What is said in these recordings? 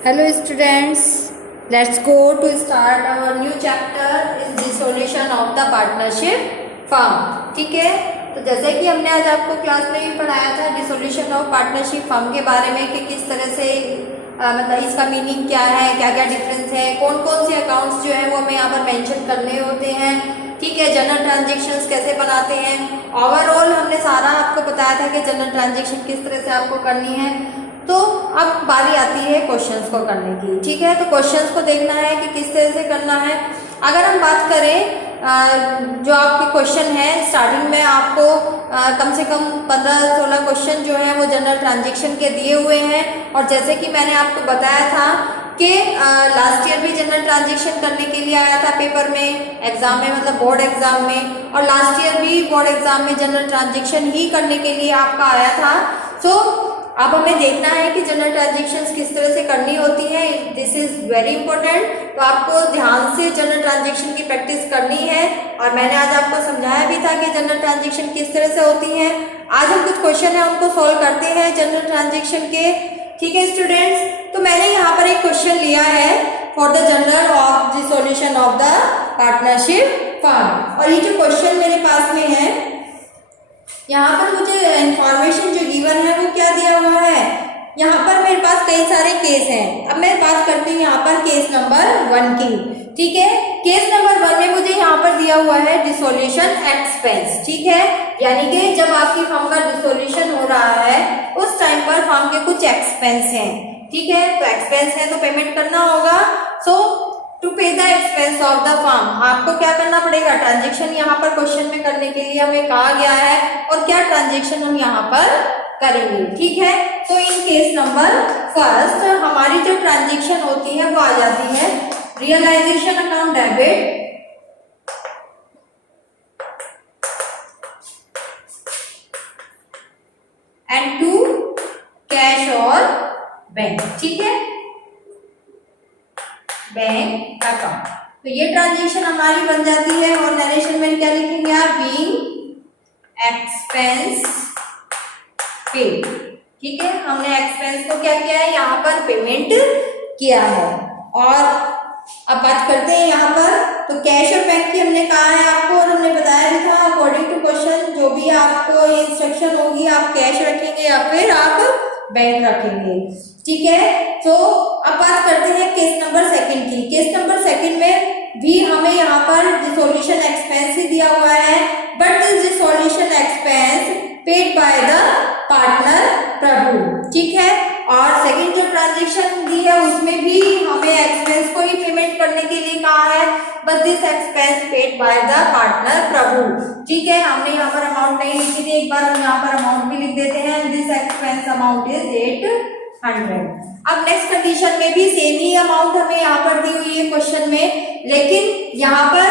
Hello students, let's go to start our new chapter is the solution of the partnership firm. ठीक है, तो जैसे कि हमने आज आपको क्लास में भी पढ़ाया था डिसोल्यूशन ऑफ पार्टनरशिप फर्म के बारे में कि किस तरह से मतलब इसका मीनिंग क्या है, क्या क्या डिफरेंस है, कौन कौन से अकाउंट्स जो है वो हमें यहाँ पर मेंशन करने होते हैं। ठीक है, जनरल ट्रांजेक्शन्स कैसे बनाते हैं, ओवरऑल हमने सारा आपको बताया था कि जनरल ट्रांजेक्शन किस तरह से आपको करनी है। तो अब बारी आती है क्वेश्चंस को करने की। ठीक है, तो क्वेश्चंस को देखना है कि किस तरह से करना है। अगर हम बात करें जो आपके क्वेश्चन है, स्टार्टिंग में आपको कम से कम 15-16 क्वेश्चन जो है वो जनरल ट्रांजेक्शन के दिए हुए हैं। और जैसे कि मैंने आपको बताया था कि लास्ट ईयर भी जनरल ट्रांजेक्शन करने के लिए आया था पेपर में, एग्जाम में, मतलब बोर्ड एग्जाम में, और लास्ट ईयर भी बोर्ड एग्जाम में जनरल ट्रांजेक्शन ही करने के लिए आपका आया था। सो अब हमें देखना है कि जनरल ट्रांजेक्शन्स किस तरह से करनी होती है। This is very important. तो आपको ध्यान से जनरल ट्रांजेक्शन की प्रैक्टिस करनी है। और मैंने आज आपको समझाया भी था कि जनरल ट्रांजेक्शन किस तरह से होती है। आज हम कुछ क्वेश्चन है उनको सॉल्व करते हैं जनरल ट्रांजेक्शन के। ठीक है स्टूडेंट्स, तो मैंने यहाँ पर एक क्वेश्चन लिया है for the general of the solution of the partnership firm. और ये जो क्वेश्चन मेरे पास में है, यहाँ पर मुझे इंफॉर्मेशन जो गिवन है वो क्या दिया हुआ है। यहाँ पर मेरे पास कई सारे केस हैं। अब मैं बात करती हूँ यहाँ पर केस नंबर 1 की। ठीक है, केस नंबर 1 में मुझे यहाँ पर दिया हुआ है डिसोल्यूशन एक्सपेंस। ठीक है, यानी कि जब आपकी फर्म का डिसोल्यूशन हो रहा है उस टाइम पर फर्म के कुछ एक्सपेंस हैं। ठीक है, तो एक्सपेंस है तो पेमेंट करना होगा। सो टू पे the expense of the firm आपको क्या करना पड़ेगा। ट्रांजेक्शन यहाँ पर क्वेश्चन में करने के लिए हमें कहा गया है और क्या ट्रांजेक्शन हम यहाँ पर करेंगे। ठीक है, तो इन केस नंबर फर्स्ट हमारी जो ट्रांजेक्शन होती है वो आ जाती है realisation account debit and to cash और बैंक। ठीक है, बैंक अकाउंट। तो ये ट्रांजेक्शन हमारी बन जाती है। और नरेशन में क्या लिखेंगे आप, बीइंग एक्सपेंस पेड। ठीक है, हमने एक्सपेंस को क्या किया है, यहाँ पर पेमेंट किया है। और अब बात करते हैं यहाँ पर, तो कैश और बैंक की हमने कहा है आपको, और हमने बताया भी था अकॉर्डिंग टू क्वेश्चन जो भी आपको इंस्ट्रक्शन होगी आप कैश रखेंगे या फिर आप बैंक रखेंगे। ठीक है, तो अब बात करते हैं केस नंबर 2 की। केस नंबर 2 में भी हमें यहाँ पर डिसोल्यूशन एक्सपेंस ही दिया हुआ है, but this dissolution expense paid by the partner Prabhu. ठीक है, और सेकंड जो ट्रांजेक्शन दी है उसमें भी हमें एक्सपेंस को ही पेमेंट करने के लिए कहा है, but this expense paid by the partner Prabhu. ठीक है, हमने यहाँ पर अमाउंट नहीं लिखी थी, एक बार हम यहाँ पर अमाउंट भी लिख देते हैं। This expense amount is 800। अब नेक्स्ट कंडीशन में भी सेम ही अमाउंट हमें यहाँ पर दी हुई है क्वेश्चन में, लेकिन यहाँ पर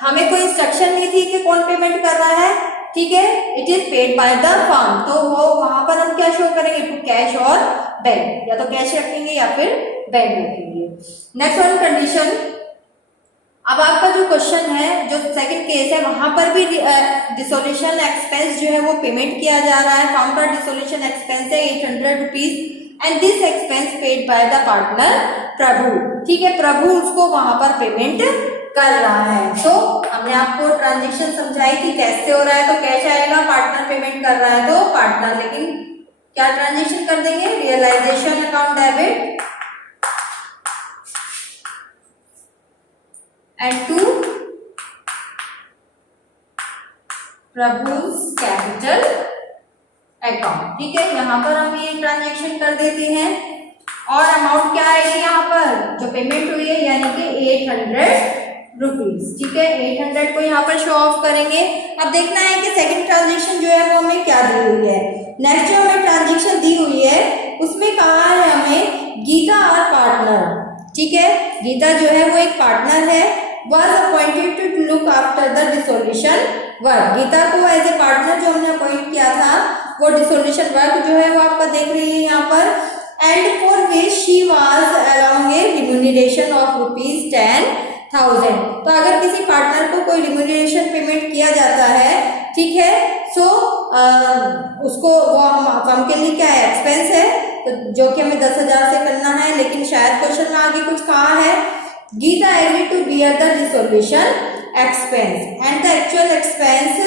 हमें कोई इंस्ट्रक्शन नहीं थी कि कौन पेमेंट कर रहा है। ठीक है, it is paid by the firm. तो वो वहां पर हम क्या शो करेंगे, टू कैश और बैंक, या तो कैश रखेंगे या फिर बैंक रखेंगे। नेक्स्ट वन कंडीशन, अब आपका जो क्वेश्चन है, जो सेकंड केस है, वहां पर भी डिसोल्यूशन एक्सपेंस जो है वो पेमेंट किया जा रहा है। फर्म का डिसोल्यूशन एक्सपेंस है 800 rupees and this expense paid by the partner Prabhu. ठीक है, प्रभु उसको वहां पर पेमेंट कर रहा है। तो हमने आपको ट्रांजेक्शन समझाई कि कैसे हो रहा है, तो कैश आएगा, पार्टनर पेमेंट कर रहा है तो पार्टनर, लेकिन क्या ट्रांजेक्शन कर देंगे, realisation account debit and to Prabhu's capital account. ठीक है, यहाँ पर हम ये ट्रांजेक्शन कर देते हैं और अमाउंट क्या आएगी यहाँ पर जो पेमेंट हुई है, यानी कि 800 रुपीज। ठीक है, 800 को यहाँ पर शो ऑफ करेंगे। अब देखना है कि सेकंड ट्रांजेक्शन जो है वो हमें क्या दी हुई है। नेक्स्ट जो हमें ट्रांजेक्शन दी हुई है उसमें कहा है हमें गीता और पार्टनर। ठीक है, गीता जो है वो एक पार्टनर है, was appointed to look after the dissolution work। Gita को एज ए पार्टनर जो हमने अपॉइंट किया था, वो डिसोल्यूशन वर्क जो है वो आपका देख रही है यहाँ पर, and for which she was allowing a remuneration of ₹10,000। तो अगर किसी पार्टनर को कोई रिम्यूनरेशन पेमेंट किया जाता है, ठीक है, सो उसको वो हम के लिए क्या है, एक्सपेंस है, तो जो कि हमें 10,000 से करना है, लेकिन शायद क्वेश्चन में आगे कुछ कहा है, Geeta agree to bear the dissolution expense and the actual expense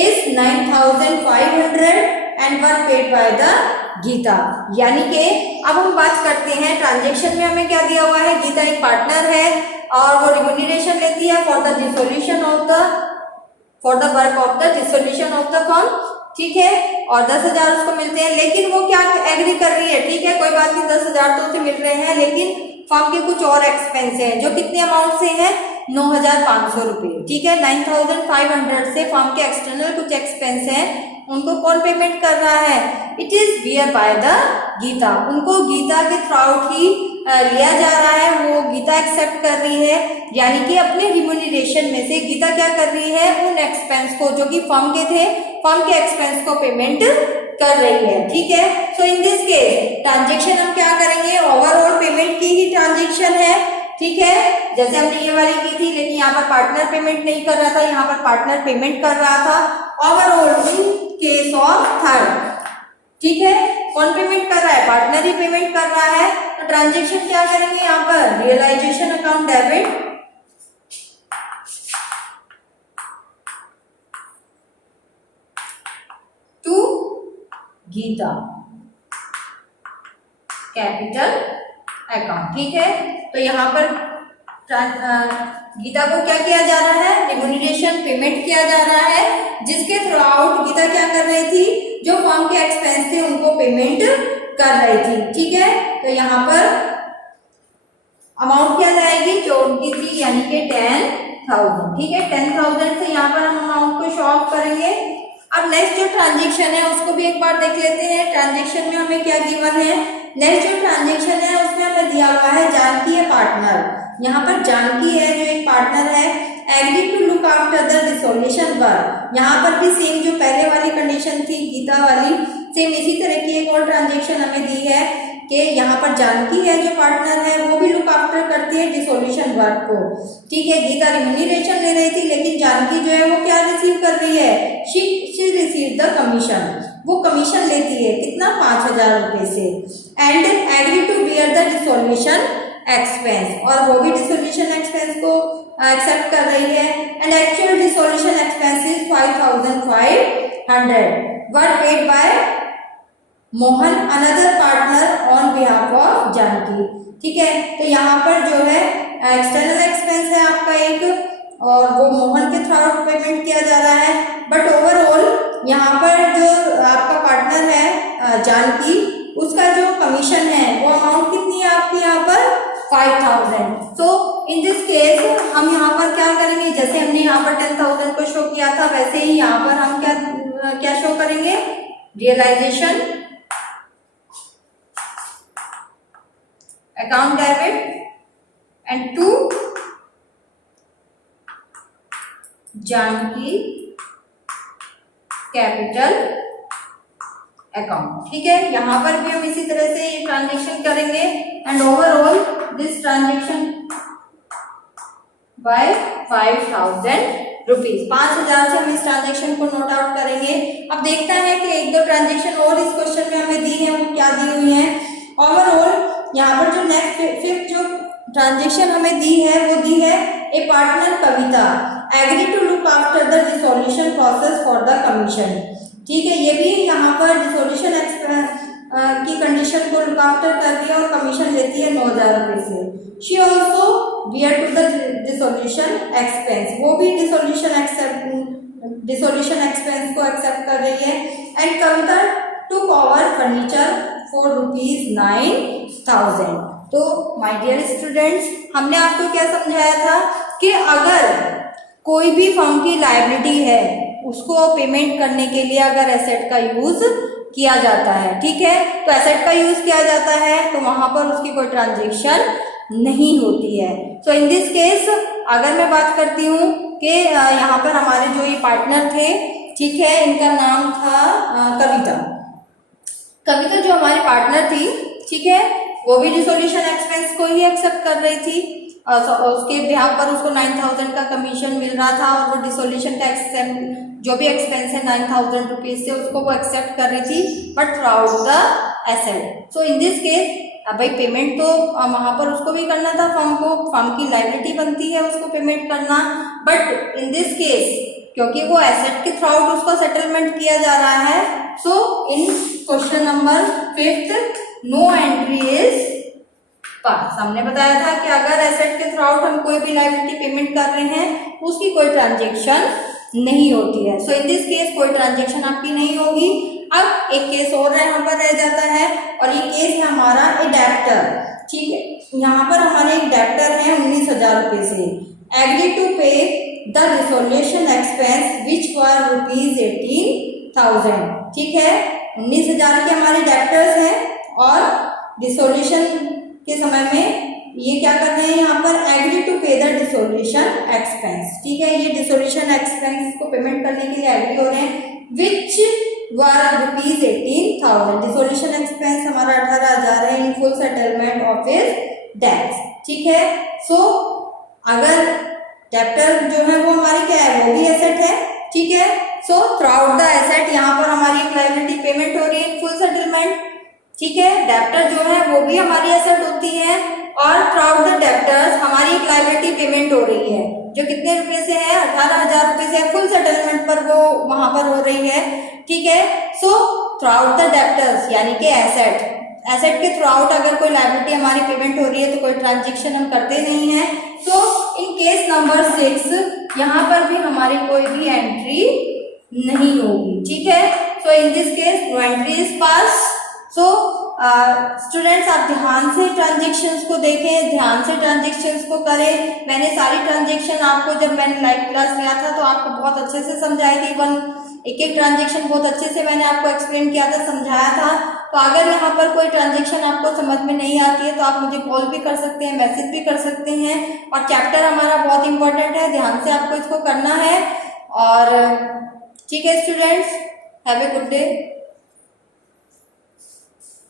is 9,500 and were paid by the Geeta. यानी कि अब हम बात करते हैं ट्रांजेक्शन में हमें क्या दिया हुआ है, गीता एक पार्टनर है और वो रिम्यूनरेशन लेती है for the dissolution of the for the work of the dissolution of the firm, ठीक है, और 10,000 उसको मिलते हैं। लेकिन वो क्या एग्री कर रही है, ठीक है, कोई बात नहीं, 10,000 तो उसे मिल रहे हैं, लेकिन फर्म के कुछ और एक्सपेंस हैं जो कितने अमाउंट से हैं, 9,500 रुपये, ठीक है। 9,500 से फर्म के एक्सटर्नल कुछ एक्सपेंस हैं, उनको कौन पेमेंट कर रहा है, it is bear by the Geeta, उनको गीता के थ्रू आउट ही लिया जा रहा है, वो गीता एक्सेप्ट कर रही है। यानी कि अपने रिम्यूनरेशन में से गीता क्या कर रही है, उन एक्सपेंस को जो कि फर्म के थे, फर्म के एक्सपेंस को पेमेंट कर रही है, ठीक है। So in this case transaction हम क्या करेंगे, ओवरऑल पेमेंट की ही ट्रांजेक्शन है, ठीक है, जैसे हमने ये वाली की थी, लेकिन यहाँ पर पार्टनर पेमेंट नहीं कर रहा था, यहाँ पर पार्टनर पेमेंट कर रहा था। Overall in case of third, ठीक है, कौन पेमेंट कर रहा है, पार्टनर ही पेमेंट कर रहा है। तो ट्रांजेक्शन क्या करेंगे यहाँ पर, realisation account debit to Geeta capital account, ठीक है। तो यहाँ पर गीता को क्या किया जा रहा है, रिम्यूनरेशन पेमेंट किया जा रहा है, जिसके थ्रू आउट गीता क्या कर रही थी, जो फर्म के एक्सपेंस थे उनको पेमेंट कर रही थी, ठीक है। तो यहाँ पर अमाउंट क्या जाएगी, जो उनकी थी, यानी कि 10,000, ठीक है। 10,000 से यहाँ पर हम अमाउंट को शो ऑफ करेंगे। अब नेक्स्ट जो ट्रांजेक्शन है उसको भी एक बार देख लेते हैं। ट्रांजेक्शन में हमें क्या गिवन है, नेक्स्ट जो ट्रांजेक्शन है उसमें हमें दिया हुआ है जानकी है पार्टनर, यहाँ पर जानकी है जो एक पार्टनर है, agree to look after the dissolution work. यहाँ पर भी सेम जो पहले वाली कंडीशन थी गीता वाली, सेम इसी तरह की एक और ट्रांजेक्शन हमें दी है कि यहाँ पर जानकी है जो पार्टनर है वो भी लुक आफ्टर करती है डिसोल्यूशन वर्क को, ठीक है। गीता रिम्यूनरेशन ले रही थी, लेकिन जानकी जो है वो क्या रिसीव कर रही है, शी रिसीव द कमीशन, वो कमीशन लेती है, कितना, 5,000 रुपये से। And agree to bear the dissolution expense, और वो भी डिसोल्यूशन एक्सपेंस को एक्सेप्ट कर रही है। And actual dissolution expense is 5,500 were paid by Mohan another partner on behalf of Janaki, ठीक है। तो यहाँ पर जो है एक्सटर्नल एक्सपेंस है आपका एक, और वो मोहन के थ्रू पेमेंट किया जा रहा है, बट ओवरऑल यहाँ पर जो आपका पार्टनर है जानकी, उसका जो कमीशन है वो अमाउंट कितनी है आपकी यहाँ पर, 5,000। तो इन दिस केस हम यहाँ पर क्या करेंगे, जैसे हमने यहाँ पर 10,000 को शो किया था, वैसे ही यहाँ पर हम क्या शो करेंगे, realisation account debit and to Janaki capital account, ठीक है। यहाँ पर भी हम इसी तरह से ये ट्रांजेक्शन करेंगे and overall this transaction by 5,000 rupees, 5,000 से हम इस ट्रांजेक्शन को नोट आउट करेंगे। अब देखता है कि एक दो ट्रांजेक्शन और इस क्वेश्चन में हमें दी है, वो क्या दी हुई है। ओवरऑल यहाँ पर जो नेक्स्ट फिफ्थ जो ट्रांजेक्शन हमें दी है वो दी है, a partner Kavita agree to look after the dissolution process for the commission, ठीक है। ये भी यहाँ पर डिसोल्यूशन की कंडीशन को लुक आफ्टर कर रही है और कमीशन लेती है 9,000 रुपये से। She also bear to the dissolution expense, वो भी डिसोल्यूशन एक्सपेंस को एक्सेप्ट कर रही है। And Kavita took over furniture for ₹9,000। तो माय डियर स्टूडेंट्स, हमने आपको क्या समझाया था कि अगर कोई भी फर्म की लायबिलिटी है उसको पेमेंट करने के लिए अगर एसेट का यूज किया जाता है, ठीक है, तो एसेट का यूज किया जाता है तो वहां पर उसकी कोई ट्रांजेक्शन नहीं होती है। सो इन दिस केस अगर मैं बात करती हूँ कि यहाँ पर हमारे जो ये पार्टनर थे, ठीक है, इनका नाम था कविता। कविता जो हमारी पार्टनर थी, ठीक है, वो भी डिसोल्यूशन एक्सपेंस को ही एक्सेप्ट कर रही थी, उसके बिहाफ पर उसको 9,000 का कमीशन मिल रहा था और वो डिसोल्यूशन का जो भी एक्सपेंस है 9,000 रुपीज से उसको वो एक्सेप्ट कर रही थी, but through out the asset. So in this case अब भाई पेमेंट तो वहाँ पर उसको भी करना था, फर्म को, फर्म की लायबिलिटी बनती है उसको पेमेंट करना, बट इन दिस केस क्योंकि वो एसेट के थ्रू आउट उसका सेटलमेंट किया जा रहा है, so in question number 5 no entry is pass. हमने बताया था कि अगर एसेट के थ्रू आउट हम कोई भी लायबिलिटी पेमेंट कर रहे हैं उसकी कोई ट्रांजेक्शन नहीं होती है। सो इन दिस केस कोई ट्रांजेक्शन आपकी नहीं होगी। अब एक केस और यहाँ पर रह जाता है और ये केस है हमारा ए डेप्टर, ठीक है। यहाँ पर हमारे एक डेप्टर है 19,000 रुपये से, एग्री टू पे द डिसोल्यूशन एक्सपेंस विच वर ₹18,000, ठीक है। 19,000 के हमारे डेप्टर्स हैं और डिसोल्यूशन के समय में ये क्या कर रहे हैं यहाँ पर, एग्री टू पे द डिसोल्यूशन एक्सपेंस, ठीक है। ये डिसोल्यूशन एक्सपेंस को पेमेंट करने के लिए एग्री हो रहे हैं, विच वर ₹18,000। डिसोल्यूशन एक्सपेंस हमारा 18,000 है in full settlement of his debts, ठीक है। सो अगर डेप्टर जो है वो हमारी क्या है, वो भी एसेट है, ठीक है। So through out the asset यहाँ पर हमारी एक लायबिलिटी पेमेंट हो रही है इन फुल सेटलमेंट, ठीक है। डेप्टर जो है वो भी हमारी एसेट होती है और थ्रू आउट द डेप्टर्स हमारी एक लायबिलिटी पेमेंट हो रही है जो कितने रुपए से है, 18,000 रुपये से फुल सेटलमेंट पर वो वहां पर हो रही है, ठीक है। So through out the debtors यानी कि एसेट के थ्रू आउट अगर कोई लायबिलिटी हमारी पेमेंट हो रही है तो कोई ट्रांजेक्शन हम करते नहीं है। सो इन केस नंबर 6 यहाँ पर भी हमारी कोई भी एंट्री नहीं होगी, ठीक है। So in this case no entry is pass. So students आप ध्यान से ट्रांजेक्शन्स को देखें, ध्यान से ट्रांजेक्शन्स को करें। मैंने सारी ट्रांजेक्शन आपको जब मैंने लाइव क्लास लिया था तो आपको बहुत अच्छे से समझाई थी, एक एक ट्रांजेक्शन बहुत अच्छे से मैंने आपको एक्सप्लेन किया था, समझाया था। तो अगर यहाँ पर कोई ट्रांजेक्शन आपको समझ में नहीं आती है तो आप मुझे कॉल भी कर सकते हैं, मैसेज भी कर सकते हैं। और चैप्टर हमारा बहुत इंपॉर्टेंट है, ध्यान से आपको इसको करना है। और ठीक है students, have a good day.